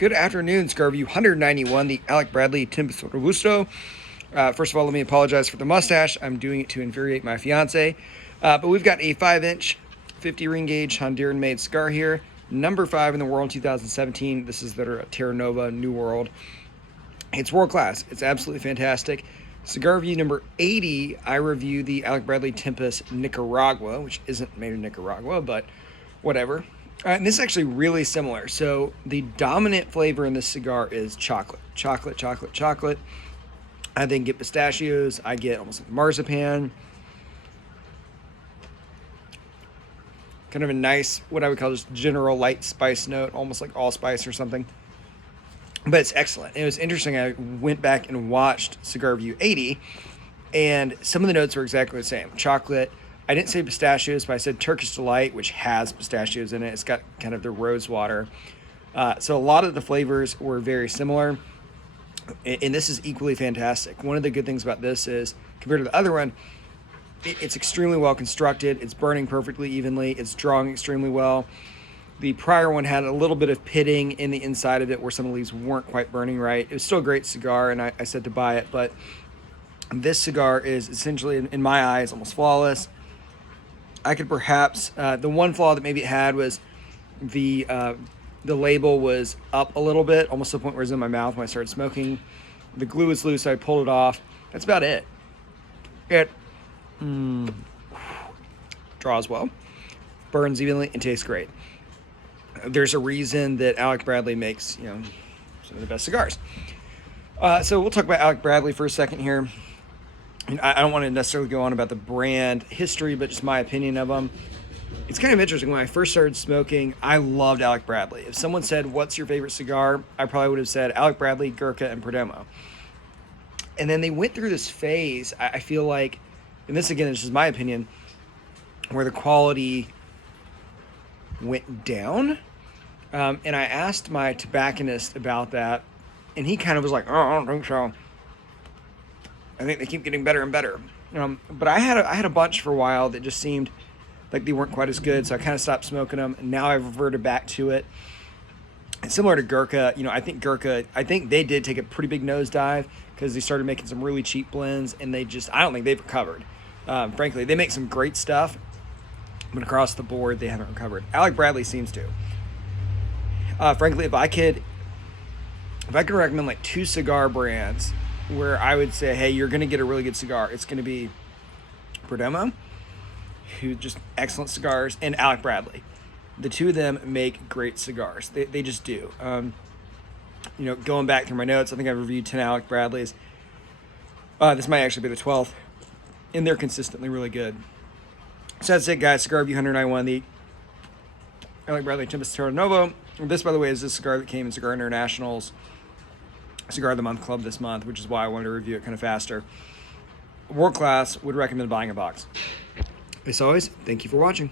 Good afternoon, Cigar Review 191, the Alec Bradley Tempus Robusto. First of all, let me apologize for the mustache. I'm doing it to infuriate my fiance. But we've got a 5-inch, 50 ring gauge Honduran-made cigar here. Number 5 in the world, 2017. This is the Terra Nova New World. It's world class. It's absolutely fantastic. Cigar Review number 80, I review the Alec Bradley Tempus Nicaragua, which isn't made in Nicaragua, but whatever. And this is actually really similar. So the dominant flavor in this cigar is chocolate. Chocolate, chocolate, chocolate. I then get pistachios. I get almost like marzipan. Kind of a nice, what I would call just general light spice note, almost like allspice or something. But it's excellent. It was interesting. I went back and watched Cigar Review 80, and some of the notes were exactly the same. Chocolate. I didn't say pistachios, but I said Turkish Delight, which has pistachios in it. It's got kind of the rose water. So a lot of the flavors were very similar, and this is equally fantastic. One of the good things about this is, compared to the other one, it's extremely well constructed. It's burning perfectly evenly. It's drawing extremely well. The prior one had a little bit of pitting in the inside of it where some of the leaves weren't quite burning right. It was still a great cigar, and I said to buy it, but this cigar is essentially, in my eyes, almost flawless. I could perhaps, the one flaw that maybe it had was the label was up a little bit, almost to the point where it was in my mouth when I started smoking. The glue was loose, so I pulled it off. That's about it. It draws well, burns evenly, and tastes great. There's a reason that Alec Bradley makes, some of the best cigars. So we'll talk about Alec Bradley for a second here. I don't want to necessarily go on about the brand history, but just my opinion of them. It's kind of interesting. When I first started smoking, I loved Alec Bradley. If someone said, what's your favorite cigar? I probably would have said Alec Bradley, Gurkha, and Perdomo. And then they went through this phase, I feel like, and this again is just my opinion, where the quality went down. And I asked my tobacconist about that, and he kind of was like, oh, I don't think so. I think they keep getting better and better. But I had a bunch for a while that just seemed like they weren't quite as good, so I kind of stopped smoking them, and now I've reverted back to it. And similar to Gurkha, I think they did take a pretty big nosedive because they started making some really cheap blends, and I don't think they've recovered. Frankly, they make some great stuff, but across the board, they haven't recovered. Alec Bradley seems to. Frankly, if I could recommend like 2 cigar brands where I would say, hey, you're going to get a really good cigar, it's going to be Perdomo, who just excellent cigars, and Alec Bradley. The two of them make great cigars. They just do. Going back through my notes, I think I've reviewed 10 Alec Bradleys. This might actually be the 12th, and they're consistently really good. So that's it, guys. Cigar Review 191, the Alec Bradley Tempus Terra Nova. This, by the way, is the cigar that came in Cigar International's Cigar of the Month Club this month, which is why I wanted to review it kind of faster. World class, would recommend buying a box. As always, thank you for watching.